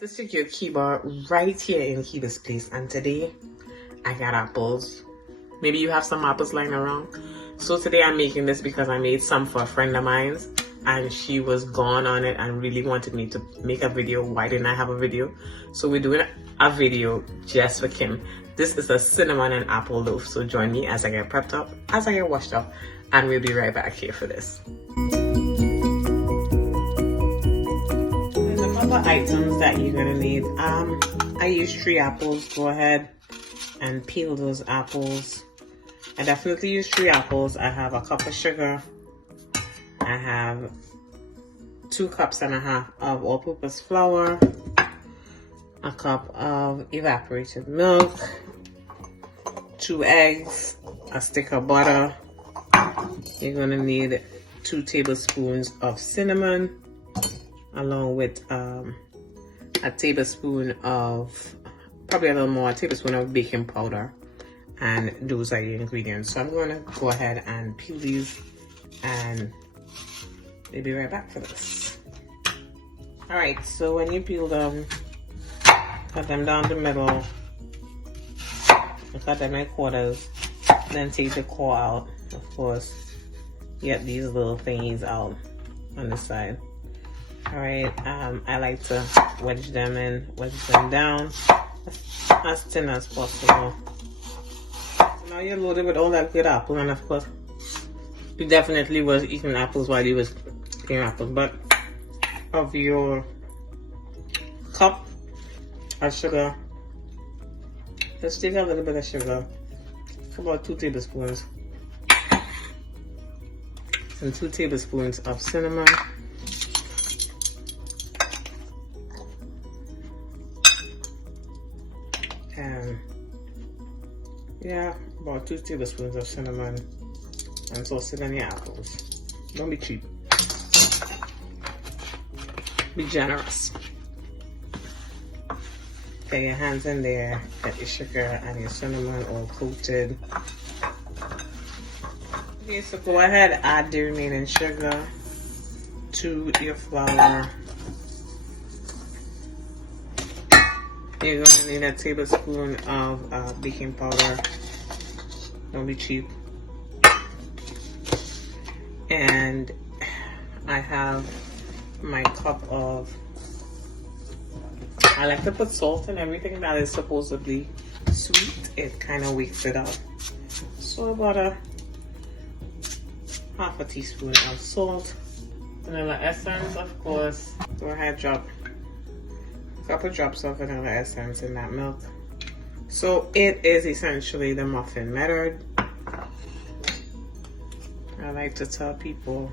This is your Kiba right here in Kiba's place, and today I got apples. Maybe you have some apples lying around. So today I'm making this because I made some for a friend of mine and she was gone on it and really wanted me to make a video. Why didn't I have a video? So we're doing a video just for Kim. This is a cinnamon and apple loaf. So join me as I get prepped up, as I get washed up, and we'll be right back here for this. Other items that you're gonna need. I used 3 apples. Go ahead and peel those apples. I definitely use 3 apples. I have a cup of sugar. I have 2 cups and a half of all-purpose flour, a cup of evaporated milk, 2 eggs, a stick of butter. You're gonna need 2 tablespoons of cinnamon, along with a tablespoon of, probably a little more, a tablespoon of baking powder. And those are your ingredients. So I'm going to go ahead and peel these and we'll be right back for this. Alright, so when you peel them, cut them down the middle, cut them in quarters, then take the core out. Of course, get these little thingies out on the side. Alright, I like to wedge them down as thin as possible. Now you're loaded with all that good apple, and of course, you definitely was eating apples while you was peeling apples, but of your cup of sugar, just take a little bit of sugar, about 2 tablespoons, and 2 tablespoons of cinnamon. And yeah, about 2 tablespoons of cinnamon, and toss it in your apples. Don't be cheap. Be generous. Get your hands in there, get your sugar and your cinnamon all coated. Okay, so go ahead, add the remaining sugar to your flour. You're gonna need a tablespoon of baking powder. Don't be cheap. And I have my cup of, I like to put salt in everything that is supposedly sweet. It kind of wakes it up. So about half a teaspoon of salt. Vanilla essence, of course. Go ahead, drop a couple drops of vanilla essence in that milk. So it is essentially the muffin method. I like to tell people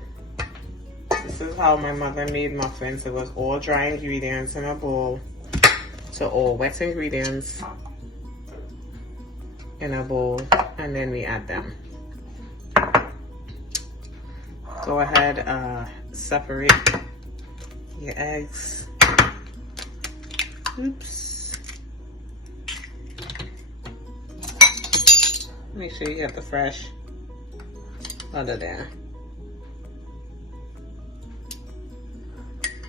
this is how my mother made muffins. It was all dry ingredients in a bowl to all wet ingredients in a bowl, and then we add them. Go ahead, separate your eggs. Oops. Make sure you get the fresh butter there.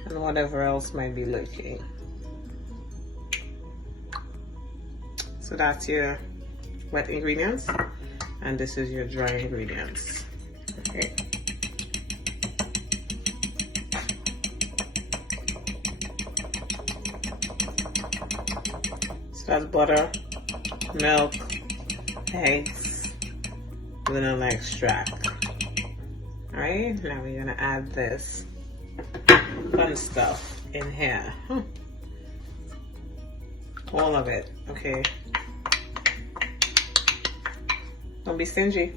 And whatever else might be lurking. So that's your wet ingredients, and this is your dry ingredients. Okay. So that's butter, milk, eggs, vanilla extract. Alright, now we're gonna add this fun stuff in here. All of it, okay? Don't be stingy.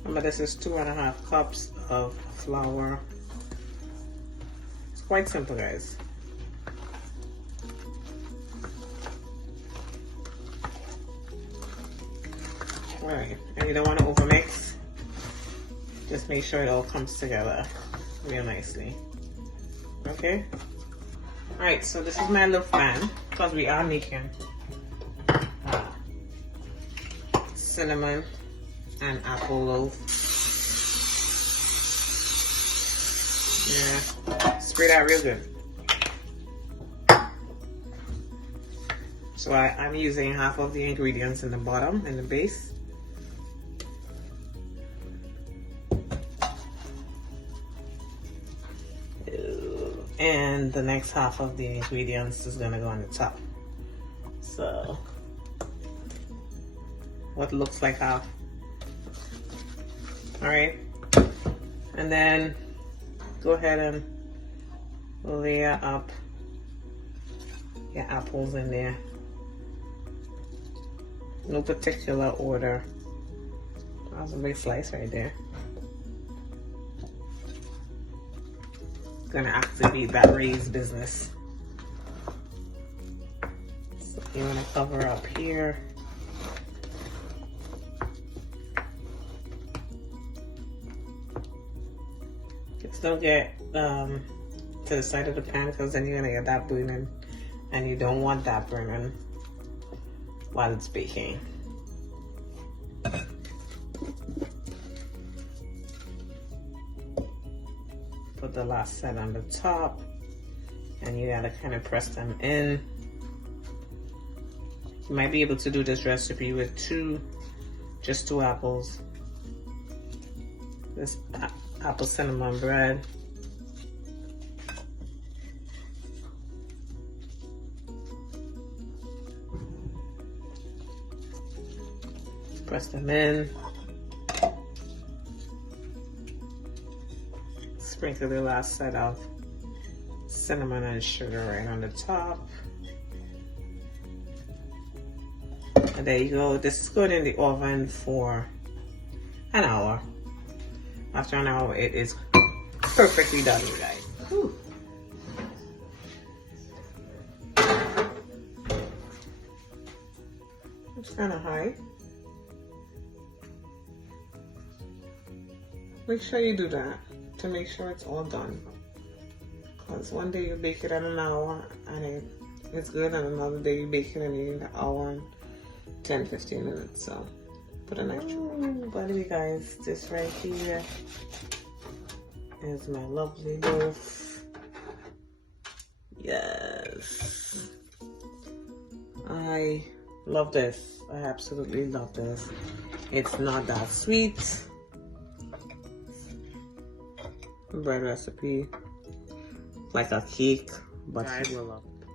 Remember, this is 2.5 cups of flour. It's quite simple, guys. Alright, and you don't want to overmix. Just make sure it all comes together real nicely. Okay? Alright, so this is my loaf pan, because we are making cinnamon and apple loaf. Yeah, spray that real good. So I'm using half of the ingredients in the bottom, in the base. And the next half of the ingredients is gonna go on the top. So, what looks like half. All right. And then go ahead and layer up your apples in there. No particular order. That's a big slice right there. Gonna activate that raised business. So you wanna cover up here. Just don't get to the side of the pan, because then you're gonna get that burning, and you don't want that burning while it's baking. Put the last set on the top, and you gotta kind of press them in. You might be able to do this recipe with just two apples. This apple cinnamon bread. Press them in. Sprinkle the last set of cinnamon and sugar right on the top. And there you go. This is going in the oven for an hour. After an hour, it is perfectly done, you guys. Whew. It's kind of high. Make sure you do that to make sure it's all done. Because one day you bake it in an hour and it's good, and another day you bake it in an hour and 10-15 minutes. So put a nice by the way, guys, this right here is my lovely loaf. Yes, I love this. I absolutely love this. It's not that sweet. Bread recipe, like a cake, but you will love it.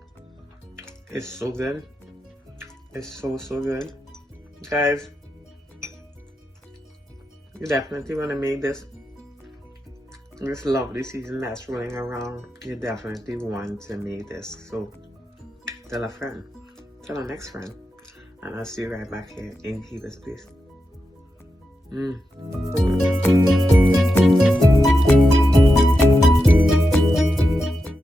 It's so good. It's so good, guys. You definitely want to make this lovely season that's rolling around. You definitely want to make this. So tell a friend, tell a next friend, and I'll see you right back here in Kiba's place.